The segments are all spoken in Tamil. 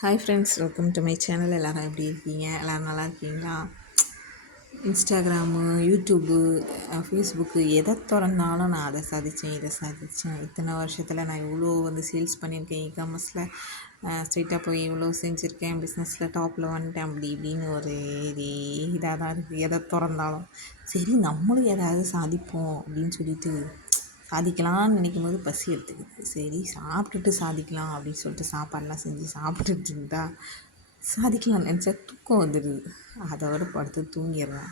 Hi friends, welcome to my channel. எல்லோரும் எப்படி இருக்கீங்க? எல்லோரும் நல்லா இருக்கீங்களா? இன்ஸ்டாகிராமு, யூடியூப்பு, ஃபேஸ்புக்கு எதை திறந்தாலும் நான் அதை சாதித்தேன், இதை சாதித்தேன். இத்தனை வருஷத்தில் நான் இவ்வளோ சேல்ஸ் பண்ணியிருக்கேன். இகாமர்ஸில் ஸ்ட்ரெயிட்டாக போய் இவ்வளோ செஞ்சுருக்கேன். பிஸ்னஸில் டாப்பில் வந்துட்டேன். அப்படி இப்படின்னு ஒரு இதாக தான் இருக்குது. எதை திறந்தாலும் சரி, நம்மளும் ஏதாவது சாதிப்போம் அப்படின்னு சொல்லிட்டு சாதிக்கலாம்னு நினைக்கும் போது பசி எடுத்துக்குது. சரி, சாப்பிட்டுட்டு சாதிக்கலாம் அப்படின்னு சொல்லிட்டு சாப்பாடெலாம் செஞ்சு சாப்பிட்டுட்டு இருந்தா சாதிக்கலாம்னு நினச்சா தூக்கம் வந்துடுது. அதை விட படுத்து தூங்கிடுறேன்.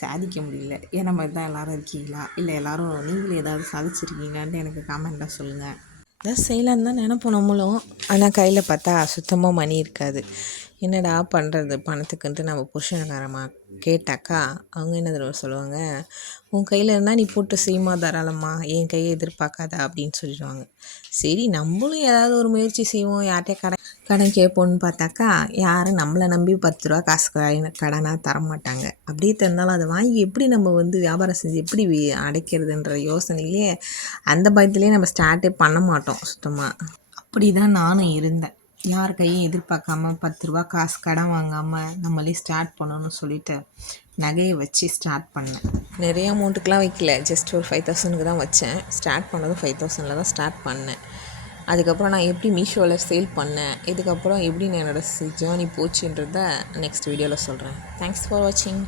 சாதிக்க முடியல. ஏன்னா மாதிரி தான் எல்லோரும் இருக்கீங்களா? இல்லை எல்லோரும் நீங்களும் ஏதாவது சாதிச்சிருக்கீங்களான்ட்டு எனக்கு காமெண்ட்டாக சொல்லுங்கள். அதான் செய்யலான்னு தான் நினைப்போம் நம்மளும். ஆனால் கையில் பார்த்தா சுத்தமாக மணி இருக்காது. என்னடா பண்ணுறது பணத்துக்குன்ட்டு நம்ம புருஷனக்காரமாக கேட்டாக்கா அவங்க என்ன தடவை சொல்லுவாங்க, உன் கையில் இருந்தால் நீ போட்டு செய்யுமா தாராளமாக, என் கையை எதிர்பார்க்காத அப்படின்னு சொல்லிடுவாங்க. சரி, நம்மளும் ஏதாவது ஒரு முயற்சி செய்வோம். யார்கிட்டே கடன் கேட்போன்னு பார்த்தாக்கா யாரும் நம்மளை நம்பி 10 ரூபா காசு கடனாக தரமாட்டாங்க. அப்படியே தந்தாலும் அதை வாங்கி எப்படி நம்ம வியாபாரம் செஞ்சு எப்படி அடைக்கிறதுன்ற யோசனையிலே அந்த பயத்துலேயே நம்ம ஸ்டார்ட்டே பண்ண மாட்டோம் சுத்தமாக. அப்படி தான் நானும் இருந்தேன். யார் கையும் எதிர்பார்க்காம 10 ரூபா காசு கடன் வாங்காமல் நம்மளே ஸ்டார்ட் பண்ணணும்னு சொல்லிவிட்டு நகையை வச்சு ஸ்டார்ட் பண்ணேன். நிறைய அமௌண்ட்டுக்கெலாம் வைக்கல, ஜஸ்ட் ஒரு 5000க்கு தான் வச்சேன். ஸ்டார்ட் பண்ணதும் 5000 தான் ஸ்டார்ட் பண்ணேன். அதுக்கப்புறம் நான் எப்படி மீஷோவில் சேல் பண்ணேன், இதுக்கப்புறம் எப்படி என்னோடய ஜேர்னி போச்சுன்றதை நெக்ஸ்ட் வீடியோவில் சொல்கிறேன். தேங்க்ஸ் ஃபார் வாட்சிங்.